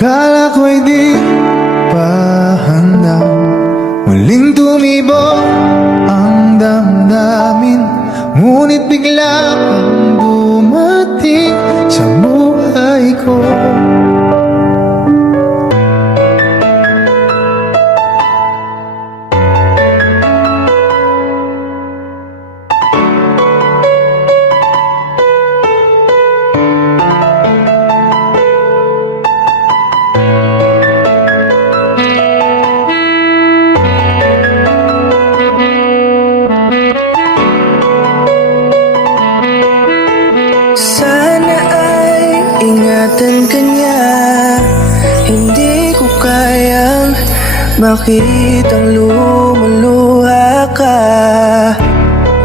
Akala ko'y di pa handa, muling tumibok ang damdamin. Ngunit bigla kang dumating sa buhay ko. Sana ay ingatan ka niya. Hindi ko kayang makitang lumuluha ka.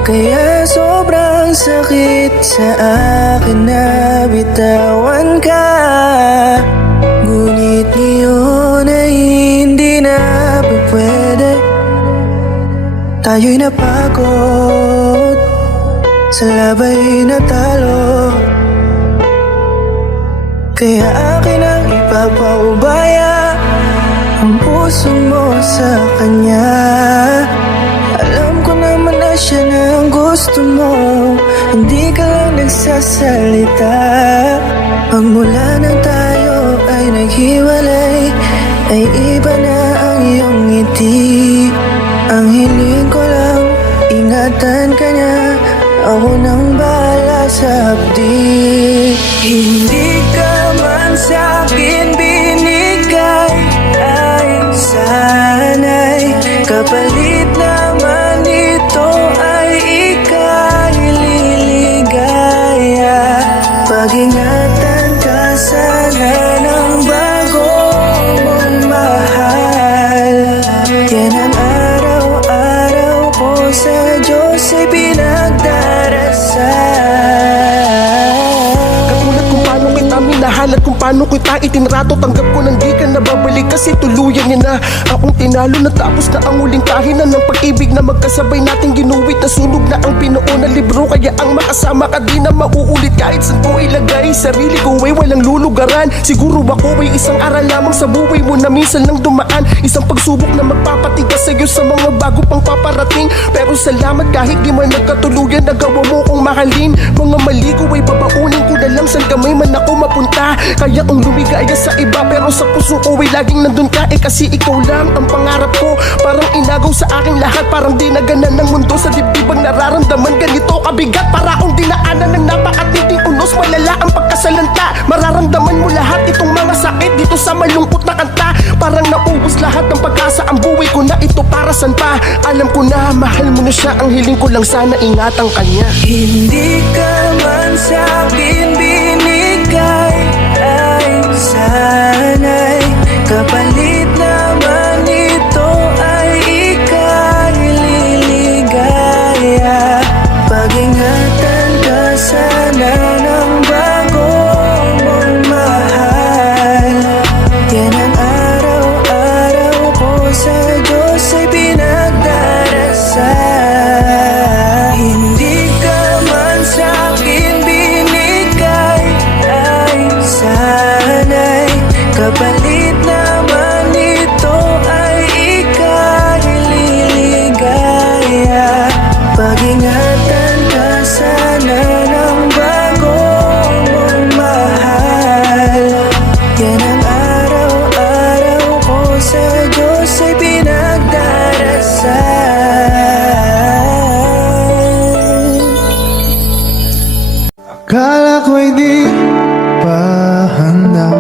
Kaya sobrang sakit sa akin na bitawan ka. Ngunit ngayon ay hindi na pwede. Tayo'y napagod, sa labay natalo. Kaya akin ang ipapaubaya ang puso mo sa kanya. Alam ko naman na siya na ang gusto mo, hindi ka lang nagsasalita. Pagmula nang tayo ay naghiwalay, ay iba na ang iyong ngiti. Ang hiling ko lang, ingatan ka niya. Ako nang bahala sa hapdi. Hindi ka man sa'kin binigay, ay sana'y kapalit naman ito ay ika'y liligaya. Pag-ingatan ka sana ng bago mong mahal. Yan ang araw-araw ko sa Diyos ay katulad kung paano kita minahal at kung paano kita itinrato. Tanggap ko nang di ka nababalik kasi tuluyan niya na akong tinalo. Natapos na ang huling kahinan ng pag-ibig na magkasabay nating ginuwit. Nasunog na ang pinuo na libro, kaya ang makasama ka di na mauulit. Kahit saan ko ilagay sarili ko ay walang lulugaran. Siguro ako ay isang aral lamang sa buhay mo na minsan lang dumaan. Isang pagsubok na magpapatigas sa'yo sa mga bago pang paparating. Pero salamat kahit di man nagkatuluyan, nagawa mo kong mahalin. Mga mali ko ay babaunin ko na lang saan kamay man ako mapunta. Kaya kong lumigaya sa iba pero sa puso ko ay laging nandun ka. Kasi ikaw lang ang pangarap ko. Parang inagaw sa aking lahat, parang dinaganan ng mundo. Sa dibdib ang nararamdaman ganito kabigat. Para akong dinaanan ng napakatinding unos. Malala ang pagkasalanta, mararamdaman mo lahat itong mga sakit dito sa malungkot na kanta. Parang naubos lahat ng pag-asa, ang buhay ko na ito para saan pa. Alam ko na mahal mo na siya, ang hiling ko lang sana ingatan kanya. Hindi ka man sa'kin binigay, ay sana'y kapalit naman ito ay ika'y liligaya. Pag-ingatan ka sana ng bago mong mahal. Yan ang araw-araw ko sa Diyos ay pinagdarasal. Hindi ka man sa'kin binigay, ay sana'y kapalit naman ito ay ika'y liligaya. Pag-ingatan ka sana ng bago mong mahal. Yan ang araw-araw ko sa Diyos ay pinagdarasal. Akala ko'y di pa handa,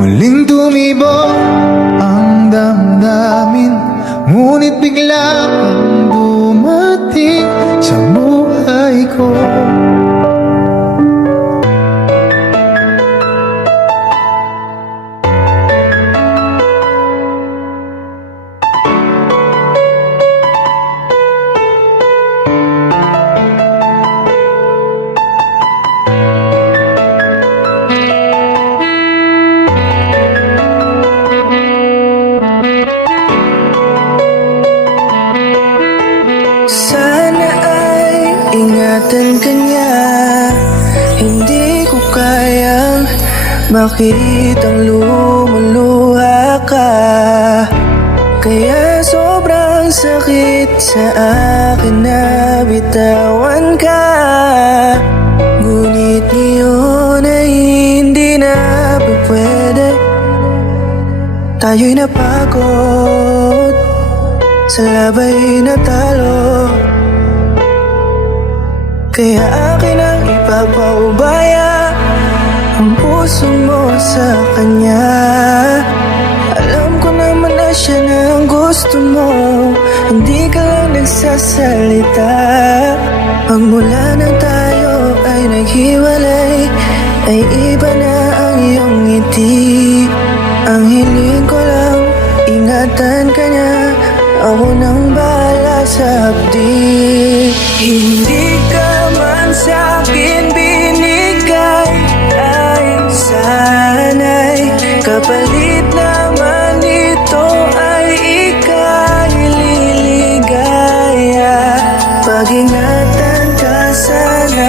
muling tumibok ang damdamin. Ngunit bigla kang dumating sa buhay ko. ingatan ka niya. Hindi ko kayang makitang lumo Tayo'y napagod, sa labay natalo. Kaya akin ang ipapaubaya ang puso mo sa kanya. Alam ko naman na siya na ang gusto mo, hindi ka lang nagsasalita. Pagmula nang tayo ay naghiwalay, ay iba na ang iyong ngiti. Ang hiling ko lang, ingatan ka niya, ako nang bahala sa hapdi. Hindi ka man sa'kin binigay, ay sana'y kapalit naman ito ay ika'y liligaya. Pag-ingatan ka sana